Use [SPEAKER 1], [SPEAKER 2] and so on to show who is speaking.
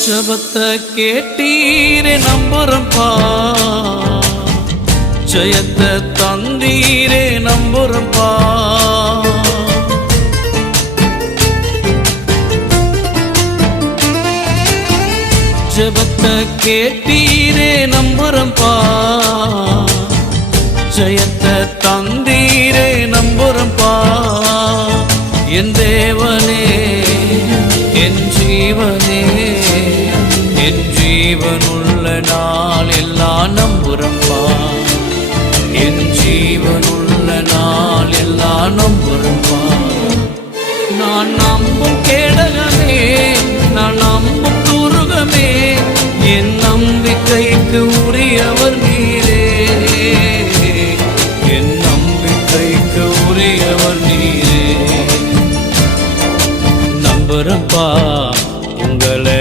[SPEAKER 1] ஜபத்தை கேட்டீரே நம்புறப்பா ஜெயத்தை தந்தீரே நம்புறப்பா ஜபத்தை கேட்டீரே நம்புறப்பா ஜெயத்தை தந்தீரே நம்புறப்பா என் தேவனே என் ஜீவனே. என் ஜீவனுள்ள நாள் எல்லாம் நம்புறம்பா என் ஜீவனுள்ள நாள் எல்லாம் நம்புறம்பா நான் நம்பும் கேடகமே நான் நம்பும் துருகமே என் நம்பிக்கைக்கு உரியவர் நீரே. என் நம்பிக்கைக்கு உரியவர் நீரே. நம்புறம்பா உங்களை